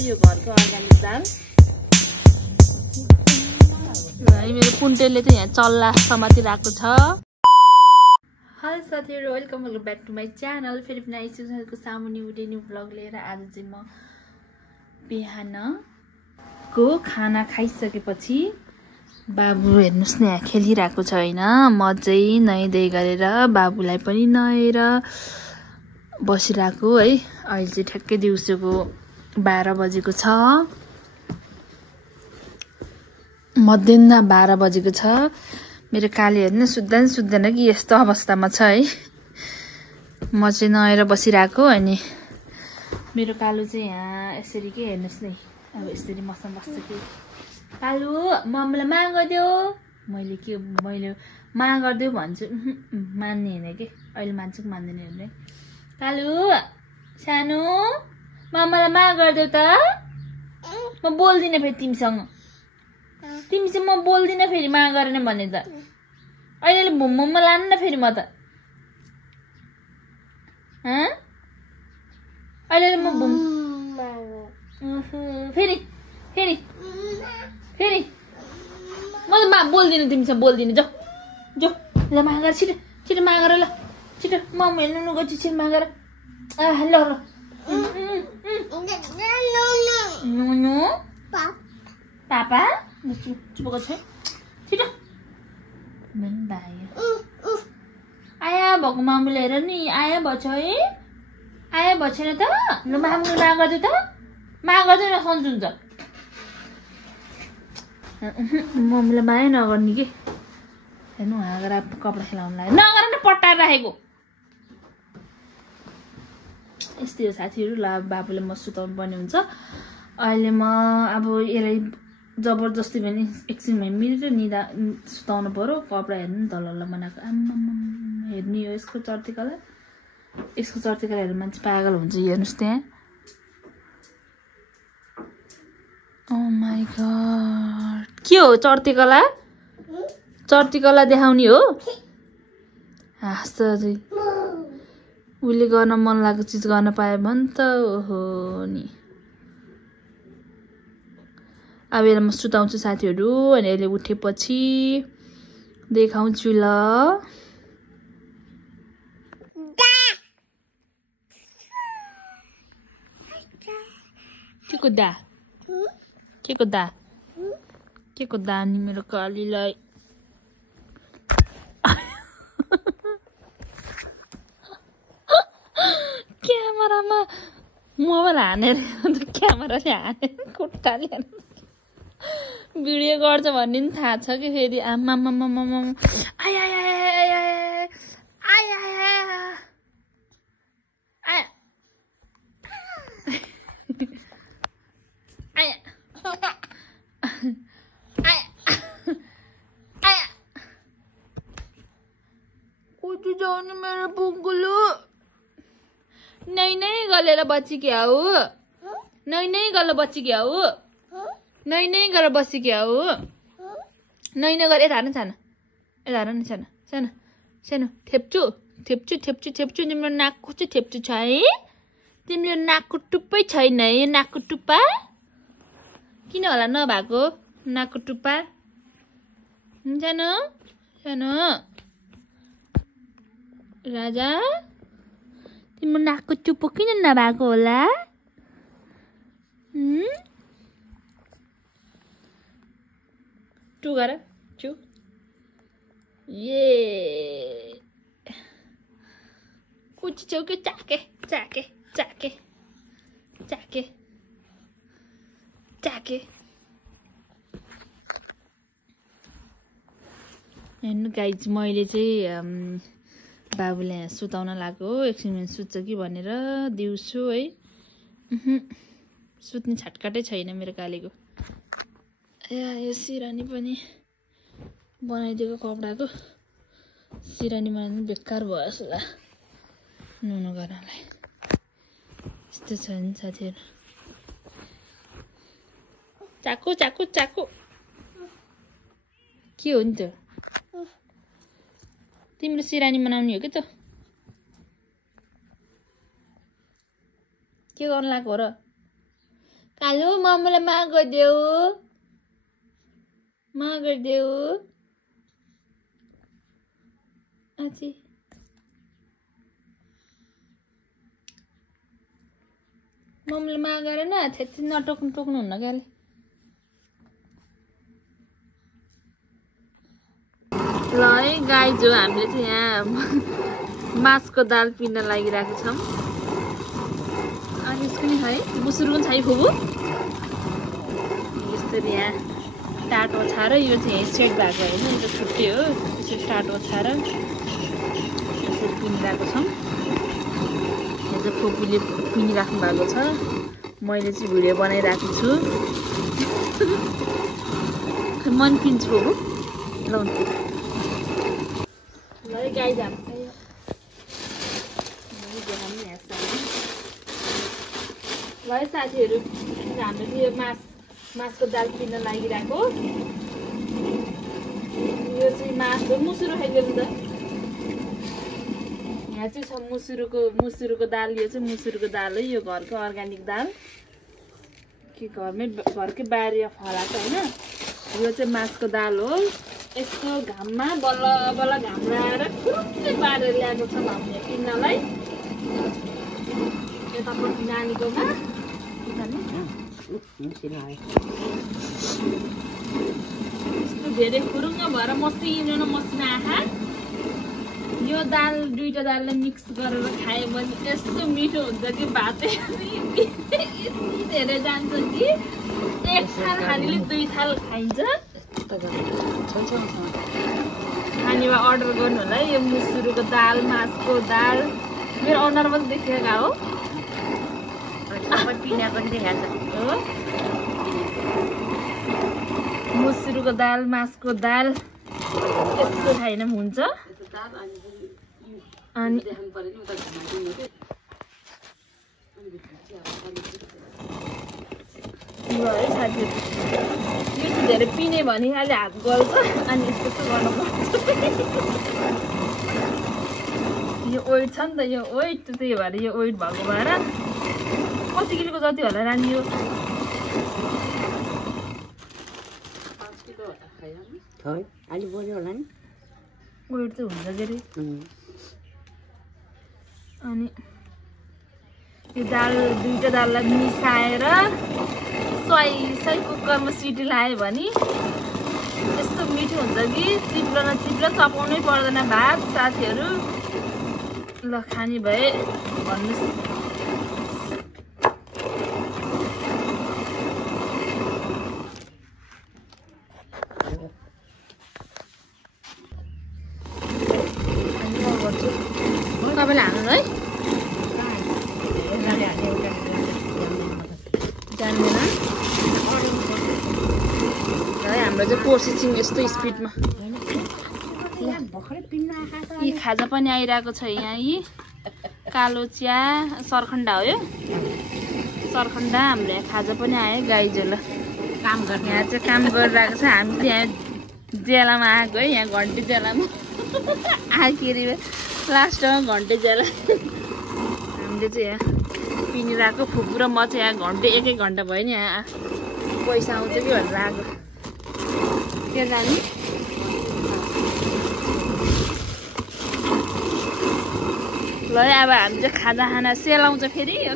यो घरको अर्ग्यानिक दाल। मेरो पुन्टेले चाहिँ यहाँ चल्ला समातिरहेको छ। हेलो साथीहरू, welcome back to my channel. फेरि पनि आइसकेको सामुन्ने उडे न्यू ब्लग लिएर। आज चाहिँ म बिहानको खाना खाइसकेपछि बाबु हेर्नुहोस् न यहाँ खेलिरहेको छ होइन। म चाहिँ नुहाइधुवाइ गरेर बाबुलाई पनि नुहाएर बसिरहेको है। अहिले चाहिँ ठ्याक्कै दिउँसोको 12 बजेको छ, मध्याह 12 बजेको छ। मेरो काले हेर्नु सुत्दैन कि यस्तो अवस्थामा छ है। म चाहिँ नुहाएर बसिरहेको। अनि मेरो कालु चाहिँ यहाँ यसरी के हेर्नुहोस् न, अब यसरी मसँग बस्छ कि। कालु मम्मीलाई मा गरिदेऊ। मैले मा गरिदेऊ भन्छु, मान्ने होइन कि। अहिले मान्छु कि मान्दैन हेर्ने। कालु सानो मम्मीलाई मा गरिदेऊ त। म बोल्दिनँ फेरि तिमीसँग। तिमीसँग म बोल्दिनँ फेरि मा गरेन भने त। अहिले भुममा लान्न फेरि म त। अहिले म भुम फेरि फेरि फेरि म त मा बोल्दिनँ तिमीसँग, बोल्दिनँ। जाऊ जाऊ ल मा गर, छिटो छिटो मा गर ल, छिटो मम्मी हेर्नु गयो छिटो मा गर। ल ल नुनु पापा चुप छ छिटो। आया भएको मामुले हेर नि, आया भएछ है। आया भएछ छैन त। ल मामुले मा गर्दै त, मा गर्दै नसन्चु हुन्छ। मम्मीलाई माया नगर्ने कि। हेर्नु हाँगेर कपडा खेलाउनु लाग्यो, नगर न पट्टाएर राखेको। यस्तै हो साथीहरू। ल बाबुले म सुताउनु पर्ने हुन्छ। अहिले म अब यसलाई जबरजस्ती भने एकछिन मिलेर निदा सुताउनु पर्यो। कपडा हेर्नु नि तल बनाएको। आम्मा हेर्नु यो यसको चर्तीकला, यसको चर्तीकला हेरेर मान्छे पागल हुन्छ। हेर्नुहोस् त्यहाँ। ओ माई गड, के हो चर्तीकला? चर्तीकला देखाउने हो? हाँस्छ चाहिँ। उसले गर्न मन लागेको चिज गर्न पायो भने त ओहो नि। अब यसलाई म सुताउँछु साथीहरू। अनि यसले उठेपछि देखाउँछु ल। के को दा नि मेरो कालीलाई। क्यामेरामा मोबाइल हानेर क्यामेराले हानेर खुट्टाले भिडियो गर्छ भन्ने पनि थाहा छ कि फेरि। आमा आया कुटी जाउने मेरो बुङ्गुलो। नै गरेर बची क्या हो, नै गरेर बची क्या हो, नै गरेर बसी क्या हो। नै गरे यता हेर्नु सानो, यता हेर्नु सानो सानो सानो। थेप्छु तिम्रो नाकको चाहिँ थेप्छु छ है। तिम्रो नाकको टुप्पै छैन है। नाकको टुप्पा किन होला नभएको? नाकको टुप्पा सानो सानो। राजा तिम्रो नाकको टुप्पो किन नभएको होला? टु गर चु। ये कुची चौकी चाके चाके चाके चाके चाके। हेर्नु गाइज, मैले चाहिँ बाबुले सुताउन लाग्यो। एकछिन सुत्छ कि भनेर दिउँसो है। सुत्ने छटकाटै छैन मेरो कालीको। यो सिरानी पनि बनाइदिएको कपडाको सिरानी बनाउनु बेकार भयो जस्तो लाग्यो नुनु गर्नलाई। यस्तो छ नि साथीहरू। चाकु चाकु चाकु के हो नि त्यो? तिम्रो सिरानी बनाउने हो कि त? के गर्न लाग्यो र? कालु मम्मीलाई मा गरिदेऊ आची मम्मीले मा गरेन त्यति टोक्नु हुन्न क्याले ल है गाई जो हामीले चाहिँ यहाँ मासको दाल पिन्न लागिरहेको छौँ अनि यसको नि है मुसुरको पनि छै फुबु यसरी यहाँ टाटो ओछाएर यो चाहिँ सेट भएको होइन यो त छुट्टै हो यसरी टाटो ओछाएर यसरी पिनिरहेको छौँ यहाँ चाहिँ फुपूले पिनिराख्नु भएको छ मैले चाहिँ भिडियो बनाइरहेको छु मन पिन्छु फुपू ल गाई जान्छ ल साथीहरू हाम्रो चाहिँ यो मासको दाल पिन्न लागिरहेको यो चाहिँ मास हो मुसुरो खाइदियो नि त यहाँ चाहिँ छ मुसुरोको दाल यो चाहिँ मुसुरोको दाल हो यो घरको अर्ग्यानिक दाल के घरकै बारीमा फलाएको होइन यो चाहिँ मासको दाल हो यस्तो घाममा बल्ल बल्ल घाम लगाएर खुरुक्कै पारेर ल्याएको छ हामीले पिन्नलाई यता पट्टि नानीकोमा यस्तो धेरै खुरुङ्ग भएर मसिनो आँखा यो दाल दुईटा दाललाई मिक्स गरेर खायो भने यस्तो मिठो हुन्छ कि भात यति धेरै जान्छ कि एक थाल खानेले दुई थाल खाइन्छ खानेमा अर्डर गर्नु होला यो मुसुरोको दाल मासको दाल मेरो अनुहार पनि देखेका हो मुसुरोको दाल मासको दाल यस्तो खाइन हुन्छ अनि ल है साथीहरू यो चाहिँ धेरै पिने भने अहिले हात गल्छ अनि यस्तो गर्नुपर्छ यो वेट छ नि त यो वेट त्यही भएर यो वेट भएको भएर कति किलोको जति होला रानी यो 5 किलो अलि बढ्यो होला नि वेट चाहिँ हुन्छ के अरे अनि यो दाल दुईटा दाललाई मिसाएर सही कुकरमा सिटी लगायो भने यस्तो मिठो हुन्छ कि चिप्लो चपाउनै पर्दैन भात साथीहरू ल खाने भए भन्नुहोस् तपाईँले हाल्नु है जान्दैन हाम्रो चाहिँ प्रोसेसिङ यस्तो स्पिडमा यी खाजा पनि आइरहेको छ यहाँ यी कालो चिया सरखण्डा हो यो सरखण्डा हाम्रो यहाँ खाजा पनि आयो गाईजेल काम गर्ने यहाँ चाहिँ काम गरिरहेको छ हामी चाहिँ यहाँ जेलामा आएको है यहाँ घन्टी जेलामा आखिरी लास्टमा घन्टे जेला हामीले चाहिँ यहाँ पिनिरहेको फुपू र म चाहिँ यहाँ घन्टे एक घन्टा भयो नि यहाँ पैसा आउँछ कि भनेर आएको के जाने ल अब हामी चाहिँ खाजा खाना सेलाउँछ फेरि यो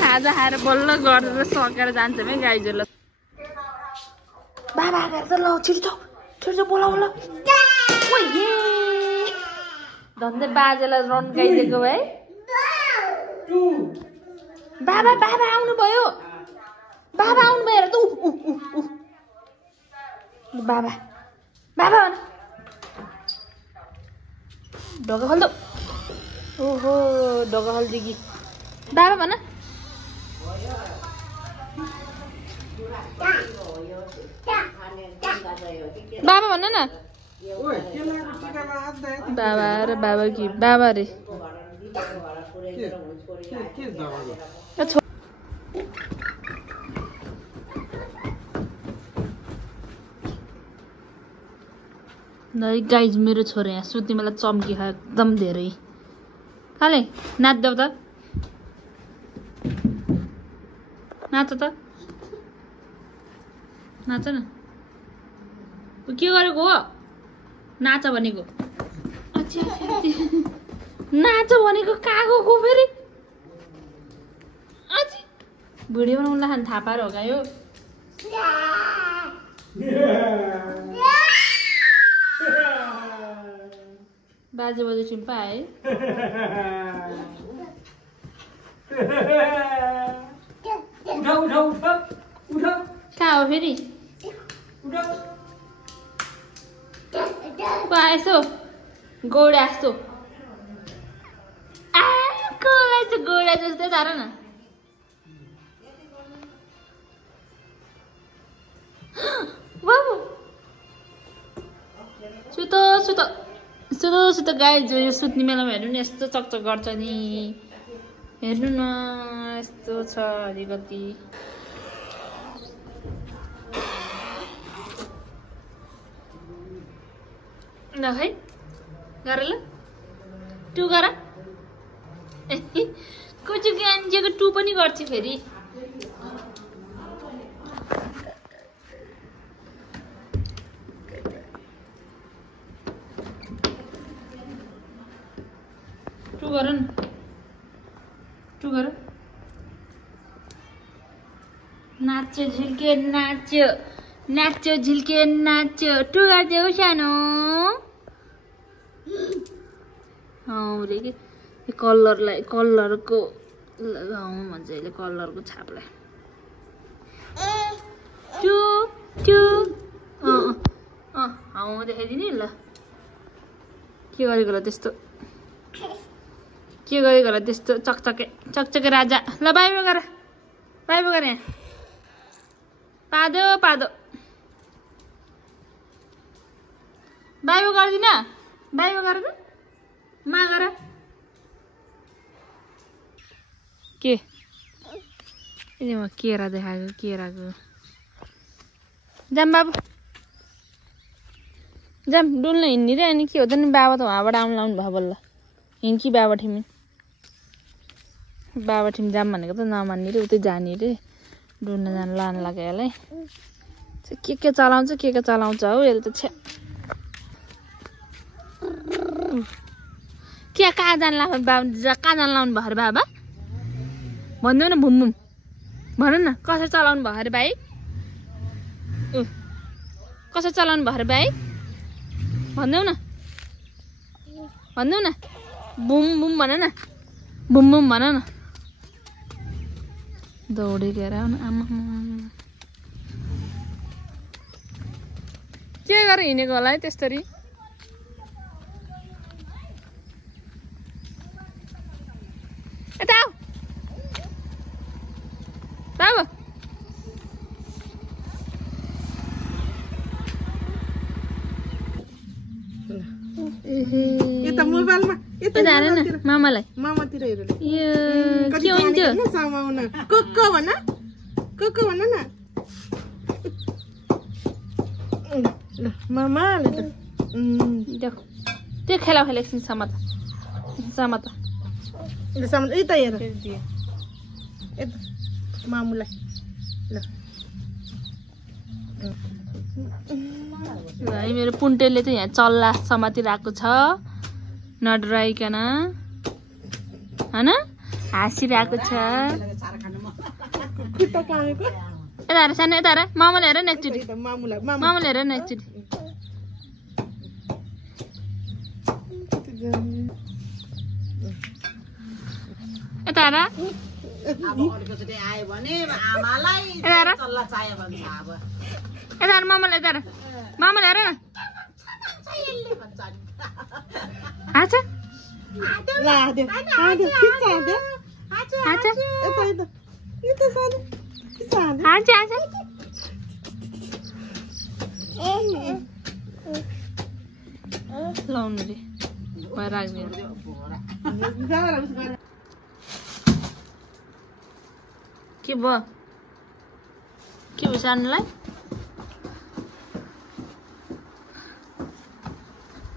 खाजा खाएर बल्ल गरेर सकेर जान्छ है गाईजोल बाबा आएर त ल छिटो बोलाउ ल धन्दै बाजेलाई रन गाइदिएको है बाबा आउनुभयो हेर त बाबा भन ढोका खोल्दो ओहो ढोका खोल्दिकी बाबा भन बाबा भन न बाबा र बाबा कि बाबा रे गाइज मेरो छोरा यहाँ सुत्ने बेला चम्की खा एकदम धेरै काले नाच्देऊ त नाच त नाच न के गरेको हो नाच भनेको नाच भनेको कागोको फेरि भिडियो बनाउनलाई खान थाहा पाएर हो गायो बाजे बाजे चिम्पा है कहाँ हो फेरि यसो गौडा जस्तो गौडा जस्तै तार न बाबु सुतो सुतो सुतो सुतो गाई जो यो सुत्ने बेलामा हेर्नु नि यस्तो चकचक गर्छ नि हेर्नु न यस्तो छ अलिकति ल है गर ल टु गर कुचुकी आन्जेको टु पनि गर्छ फेरि टु गर न टु गर नाच्यो झिल्के नाच्यो नाच्यो झिल्के नाच्यो टु गरिदेऊ सानो रे के कलरलाई कलरको लगाउँ भन्छ यसले कलरको छापलाई टु टु देखाइदिने ल के गरेको होला त्यस्तो के गरेको होला त्यस्तो चकचके चकचके राजा ल बाहिर गर यहाँ पादो पादो बाहिर गर्दिन बाहिर गर त मा गर के म केरा देखाएको केराको जाम बाबु जाम डुल्न हिँड्ने रे अनि के हो त नि बाबा त वहाँबाट आउनु लाउनु भयो बल्ल हिँड्की बाबा ठिमी जाम भनेको त नमान्ने रे उतै जाने रे डुल्न जानु लानु लाग्यो यसलाई के चलाउँछ के चलाउँछ हौ यसले त छ्या के कहाँ जानु लाग्यो बाबा कहाँ जानु लाउनु भयो अरे बाबा भन्नु न भुम भुम भन न कसरी चलाउनु भयो अरे बाइक कसरी चलाउनु भयो अरे बाइक भन्नु न बुम बुम भन न बुम बुम भन न दौडेर आमा के गरेर हिँडेको होला है त्यस्तरी यता आऊ बाबु यता मोबाइलमा यता हेर न मामालाई मामातिर हेर यो के हुन्थ्यो समाउन कोको भन न ल मामा ल त्यो खेला एकछिन समात ल समात यता हेर यता मामुलाई ल है मेरो पुन्टेले चाहिँ यहाँ चल्ला समातिरहेको छ नडराइकन हैन हाँसिरहेको छ खुट्टा कामेको यता हेर सानो यता हेर मामाले हेर न एकचोटि मामुलाई हेर न एकचोटि यता हेर यता मामाले यता मामाले हेर न आछ ला दे खिच्छ दे आछ यता सानो खिच्छ दे आछ लाउनु रे भएर राख्दिनु के भयो सानोलाई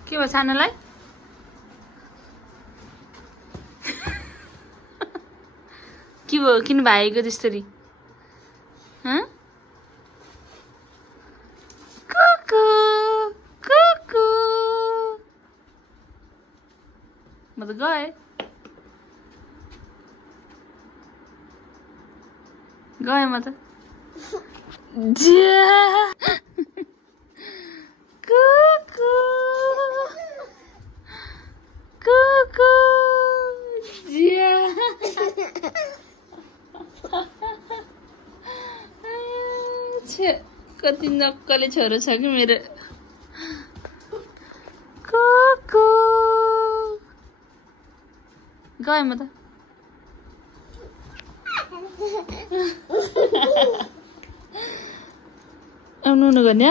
के भयो सानोलाई के भयो किन भागेको त्यसरी Huh? Cuckoo! Cuckoo! म त गएँ म त Cuckoo! Cuckoo! कति नक्कले छोरो छ कि मेरो कुकु गएँ म त आउनु गर्ने